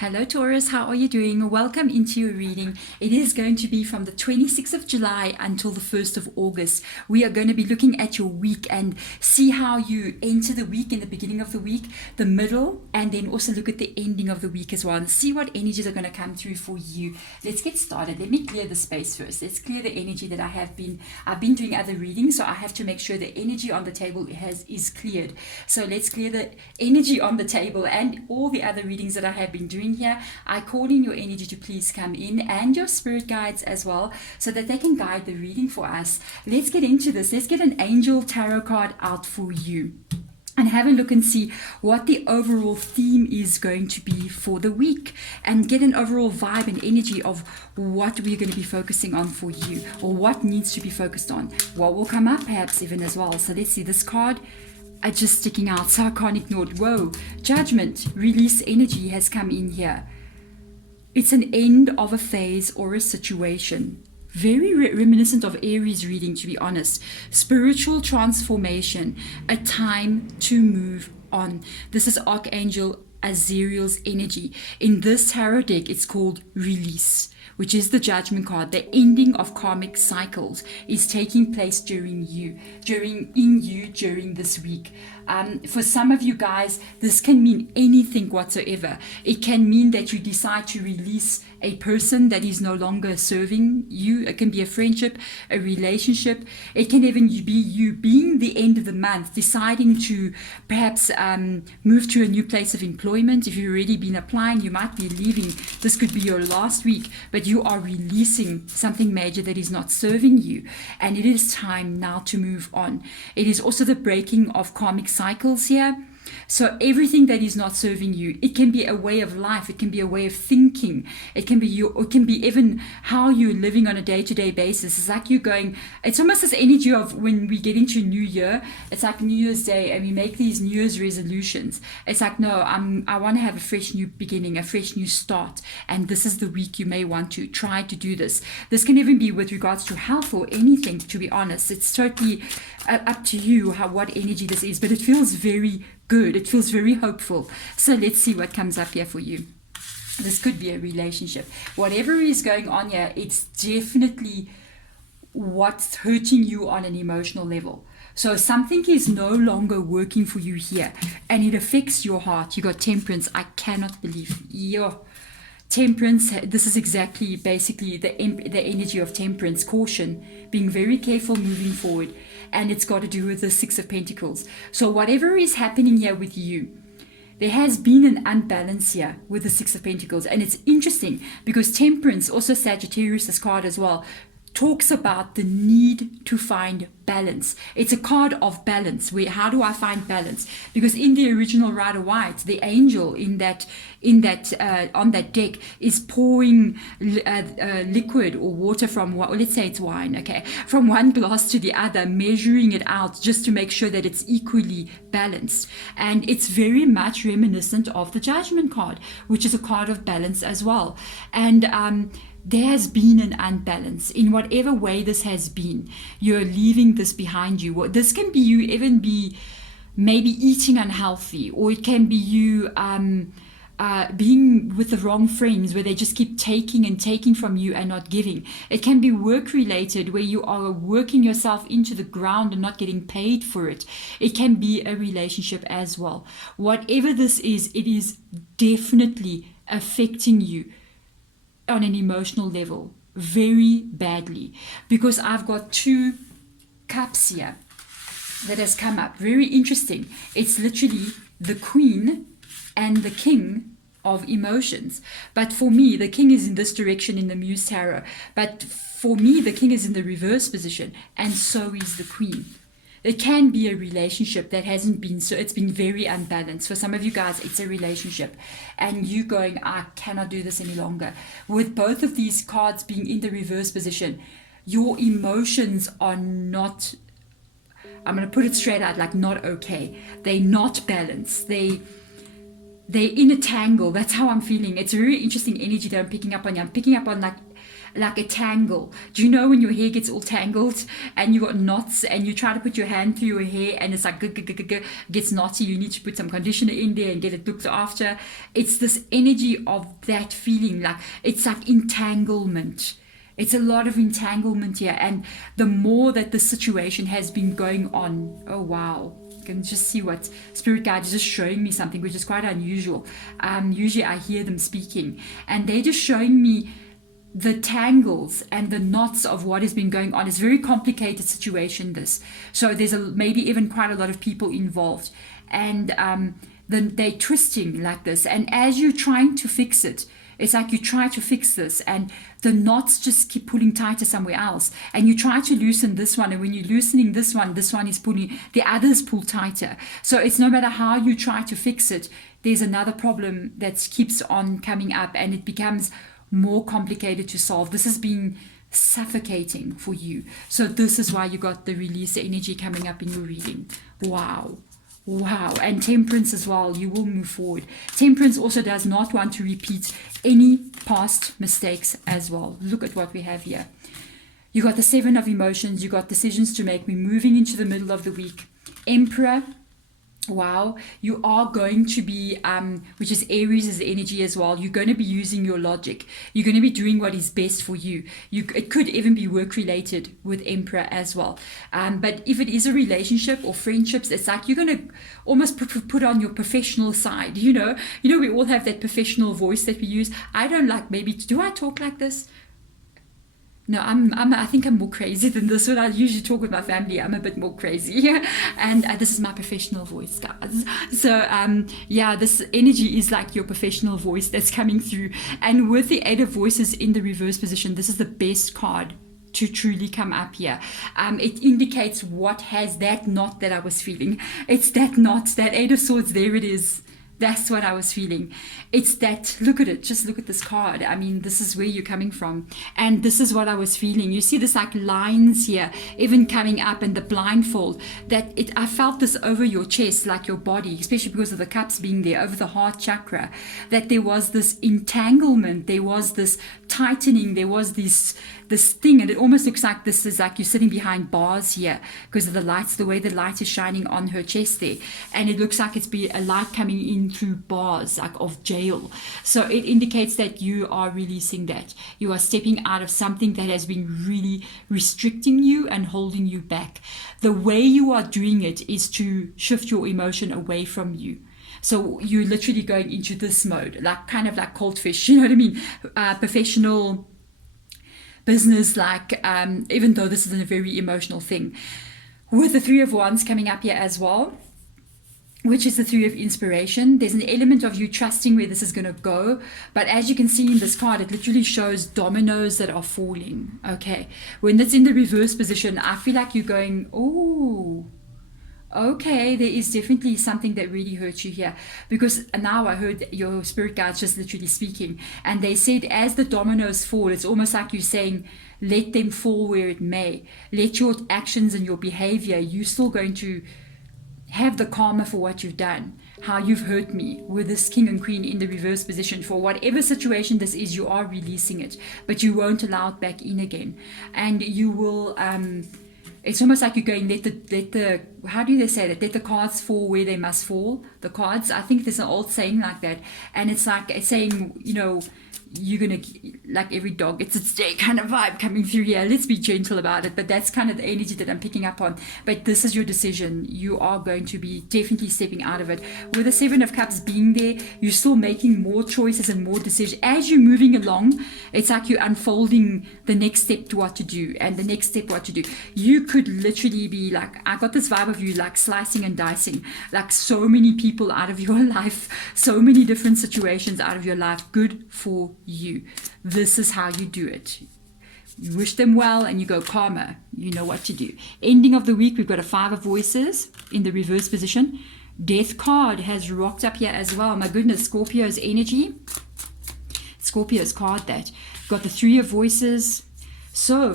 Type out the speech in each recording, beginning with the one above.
Hello Taurus, how are you doing? Welcome into your reading. It is going to be from the 26th of July until the 1st of August. We are going to be looking at your week and see how you enter the week in the beginning of the week, the middle, and then also look at the ending of the week as well and see what energies are going to come through for you. Let's get started. Let me clear the space first. Let's clear the energy that I've been doing other readings, so I have to make sure the energy on the table is cleared. So let's clear the energy on the table and all the other readings that I have been doing here. I call in your energy to please come in and your spirit guides as well so that they can guide the reading for us. Let's get into this. Let's get an angel tarot card out for you and have a look and see what the overall theme is going to be for the week and get an overall vibe and energy of what we're going to be focusing on for you or what needs to be focused on. What will come up perhaps even as well. So let's see, this card are just sticking out, so I can't ignore it. Whoa, judgment, release energy has come in here. It's an end of a phase or a situation. Very reminiscent of Aries reading, to be honest. Spiritual transformation, a time to move on. This is Archangel Azrael's energy. In this tarot deck, it's called Release, which is the judgment card. The ending of karmic cycles is taking place during this week. For some of you guys, this can mean anything whatsoever. It can mean that you decide to release a person that is no longer serving you. It can be a friendship, a relationship. It can even be you being the end of the month, deciding to perhaps move to a new place of employment. If you've already been applying, you might be leaving. This could be your last week, but you are releasing something major that is not serving you. And it is time now to move on. It is also the breaking of karmic cycles here. So everything that is not serving you, it can be a way of life, it can be a way of thinking, it can be even how you're living on a day-to-day basis. It's like you're going, it's almost this energy of when we get into New Year, it's like New Year's Day and we make these New Year's resolutions. It's like, no, I want to have a fresh new beginning, a fresh new start, and this is the week you may want to try to do this. This can even be with regards to health or anything, to be honest. It's totally up to you what energy this is, but it feels very good. It feels very hopeful. So let's see what comes up here for you. This could be a relationship. Whatever is going on here, it's definitely what's hurting you on an emotional level. So something is no longer working for you here and it affects your heart. You got Temperance. I cannot believe. Temperance, this is exactly basically the energy of Temperance, caution, being very careful moving forward. And it's got to do with the Six of Pentacles. So whatever is happening here with you, there has been an unbalance here with the Six of Pentacles. And it's interesting because Temperance, also Sagittarius' card as well, talks about the need to find balance. It's a card of balance. How do I find balance? Because in the original Rider White, the angel on that deck is pouring liquid or water from, let's say it's wine, okay, from one glass to the other, measuring it out just to make sure that it's equally balanced. And it's very much reminiscent of the Judgment card, which is a card of balance as well. And there has been an unbalance in whatever way this has been. You're leaving this behind you. This can be you even be maybe eating unhealthy, or it can be you being with the wrong friends where they just keep taking and taking from you and not giving. It can be work related where you are working yourself into the ground and not getting paid for it. It can be a relationship as well. Whatever this is, it is definitely affecting you on an emotional level very badly, because I've got two cups here that has come up. Very interesting. It's literally the Queen and the King of emotions. But for me, the King is in this direction in the Muse Tarot. But for me, the King is in the reverse position, and so is the Queen. It can be a relationship that hasn't been, so it's been very unbalanced. For some of you guys, it's a relationship and you going, I cannot do this any longer. With both of these cards being in the reverse position, your emotions are not, I'm going to put it straight out, like not okay. They're not balanced. They're in a tangle. That's how I'm feeling. It's a very interesting energy that I'm picking up on. I'm picking up on like like a tangle. Do you know when your hair gets all tangled and you got knots and you try to put your hand through your hair and it's like gets knotty, you need to put some conditioner in there and get it looked after. It's this energy of that feeling, like it's like entanglement. It's a lot of entanglement here, and the more that the situation has been going on, oh wow, you can just see what spirit guide is just showing me something which is quite unusual. Usually I hear them speaking and they're just showing me the tangles and the knots of what has been going on. It's a very complicated situation, this. So there's maybe even quite a lot of people involved, and then they're twisting like this, and as you're trying to fix it, it's like you try to fix this and the knots just keep pulling tighter somewhere else. And you try to loosen this one. And when you're loosening this one is pulling, the others pull tighter. So it's no matter how you try to fix it, there's another problem that keeps on coming up and it becomes more complicated to solve. This has been suffocating for you. So this is why you got the release energy coming up in your reading. Wow. Wow. And temperance as well. You will move forward. Temperance also does not want to repeat any past mistakes as well. Look at what we have here. You got the 7 of emotions. You got decisions to make. We're moving into the middle of the week. Emperor. Wow, you are going to be, which is Aries' energy as well. You're going to be using your logic. You're going to be doing what is best for you. It could even be work related with Emperor as well. But if it is a relationship or friendships, it's like you're going to almost put on your professional side. You know, we all have that professional voice that we use. I don't like, maybe, do I talk like this? No, I think I'm more crazy than this. When I usually talk with my family, I'm a bit more crazy. And this is my professional voice, guys. So, yeah, this energy is like your professional voice that's coming through. And with the 8 of voices in the reverse position, this is the best card to truly come up here. It indicates what has that knot that I was feeling. It's that knot, that 8 of swords, there it is. That's what I was feeling. It's that, look at it, just look at this card. I mean, this is where you're coming from. And this is what I was feeling. You see this like lines here, even coming up, and the blindfold, that I felt this over your chest, like your body, especially because of the cups being there, over the heart chakra, that there was this entanglement, there was this tightening, there was this thing, and it almost looks like this is like you're sitting behind bars here because of the lights, the way the light is shining on her chest there, and it looks like it's be a light coming in through bars like of jail. So it indicates that you are releasing that. You are stepping out of something that has been really restricting you and holding you back. The way you are doing it is to shift your emotion away from you. So you're literally going into this mode, like kind of like cold fish, you know what I mean? Professional business, like even though this is a very emotional thing. With the 3 of Wands coming up here as well, which is the 3 of inspiration, there's an element of you trusting where this is going to go. But as you can see in this card, it literally shows dominoes that are falling. Okay, when it's in the reverse position, I feel like you're going, oh, okay, there is definitely something that really hurts you here. Because now I heard your spirit guides just literally speaking, and they said as the dominoes fall, it's almost like you're saying, let them fall where it may. Let your actions and your behavior, you're still going to have the karma for what you've done, how you've hurt me with this king and queen in the reverse position. For whatever situation this is, you are releasing it, but you won't allow it back in again. And you will, it's almost like you're going, let the, how do they say that? Let the cards fall where they must fall. The cards, I think there's an old saying like that. And it's like it's saying, you know, you're going to, like every dog gets its day kind of vibe coming through here. Let's be gentle about it. But that's kind of the energy that I'm picking up on. But this is your decision. You are going to be definitely stepping out of it. With the 7 of Cups being there, you're still making more choices and more decisions. As you're moving along, it's like you're unfolding the next step to what to do and the next step what to do. You could literally be like, I got this vibe of you like slicing and dicing, like so many people out of your life, so many different situations out of your life. Good for you. This is how you do it. You wish them well and you go karma. You know what to do. Ending of the week, we've got a 5 of voices in the reverse position. Death card has rocked up here as well. My goodness, Scorpio's energy. Scorpio's card that. Got the 3 of voices. So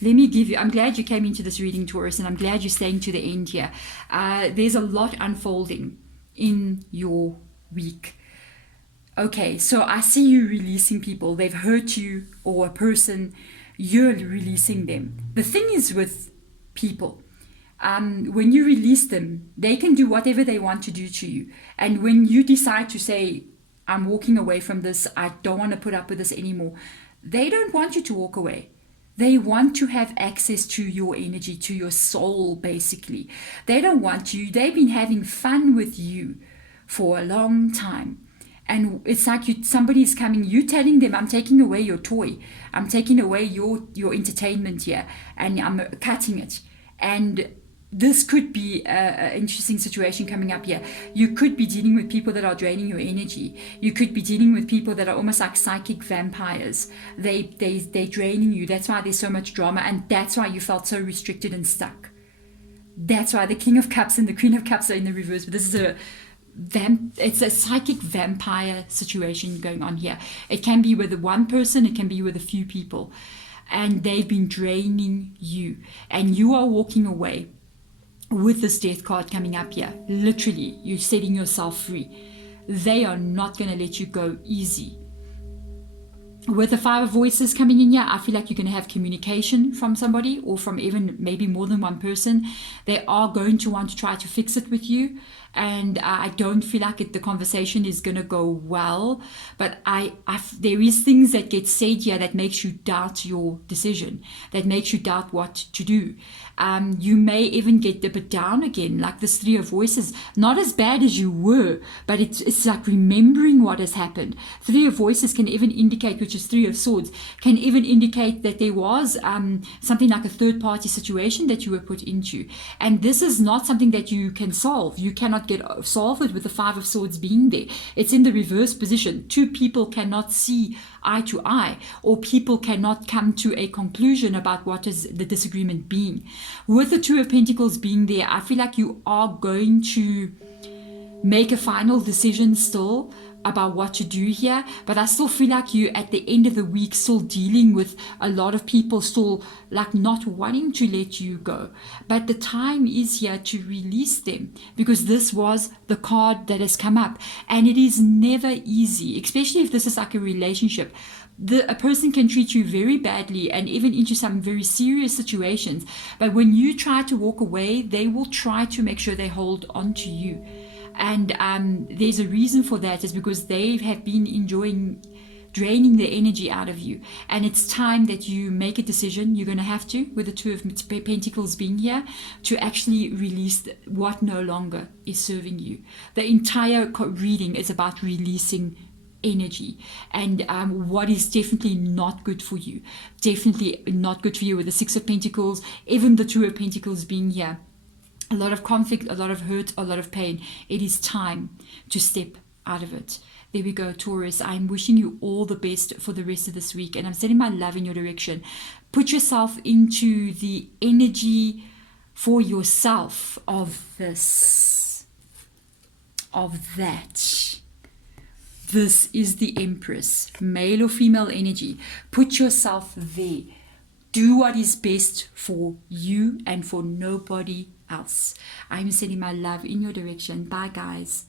let me give you, I'm glad you came into this reading, Taurus, and I'm glad you're staying to the end here. There's a lot unfolding in your week. Okay, so I see you releasing people. They've hurt you, or a person, you're releasing them. The thing is with people, when you release them, they can do whatever they want to do to you. And when you decide to say, I'm walking away from this, I don't want to put up with this anymore, they don't want you to walk away. They want to have access to your energy, to your soul, basically. They don't want you. They've been having fun with you for a long time. And it's like somebody's coming, you telling them, I'm taking away your toy. I'm taking away your entertainment here, and I'm cutting it. And this could be an interesting situation coming up here. You could be dealing with people that are draining your energy. You could be dealing with people that are almost like psychic vampires. They're draining you. That's why there's so much drama, and that's why you felt so restricted and stuck. That's why the King of Cups and the Queen of Cups are in the reverse. But this is it's a psychic vampire situation going on here. It can be with one person, it can be with a few people, and they've been draining you, and you are walking away with this death card coming up here. Literally, you're setting yourself free. They are not going to let you go easy. With the Five of Voices coming in here, I feel like you're going to have communication from somebody, or from even maybe more than one person. They are going to want to try to fix it with you, and I don't feel like the conversation is going to go well. But there is things that get said here that makes you doubt your decision, that makes you doubt what to do. You may even get a bit down again, like this Three of Voices. Not as bad as you were, but it's like remembering what has happened. Three of Voices can even indicate, which is Three of Swords, can even indicate that there was something like a third-party situation that you were put into. And this is not something that you can solve. You cannot solve it with the Five of Swords being there. It's in the reverse position. Two people cannot see eye to eye, or people cannot come to a conclusion about what is the disagreement being. With the Two of Pentacles being there, I feel like you are going to make a final decision still about what to do here, but I still feel like you at the end of the week still dealing with a lot of people still like not wanting to let you go. But the time is here to release them, because this was the card that has come up, and it is never easy, especially if this is like a relationship. A person can treat you very badly and even into some very serious situations, but when you try to walk away, they will try to make sure they hold on to you. And there's a reason for that, is because they have been enjoying draining the energy out of you. And it's time that you make a decision. You're going to have to, with the Two of Pentacles being here, to actually release what no longer is serving you. The entire reading is about releasing energy, and what is definitely not good for you. Definitely not good for you with the Six of Pentacles, even the Two of Pentacles being here. A lot of conflict, a lot of hurt, a lot of pain. It is time to step out of it. There we go, Taurus. I'm wishing you all the best for the rest of this week, and I'm sending my love in your direction. Put yourself into the energy for yourself of this, of that. This is the Empress, male or female energy. Put yourself there. Do what is best for you and for nobody else. I'm sending my love in your direction. Bye, guys.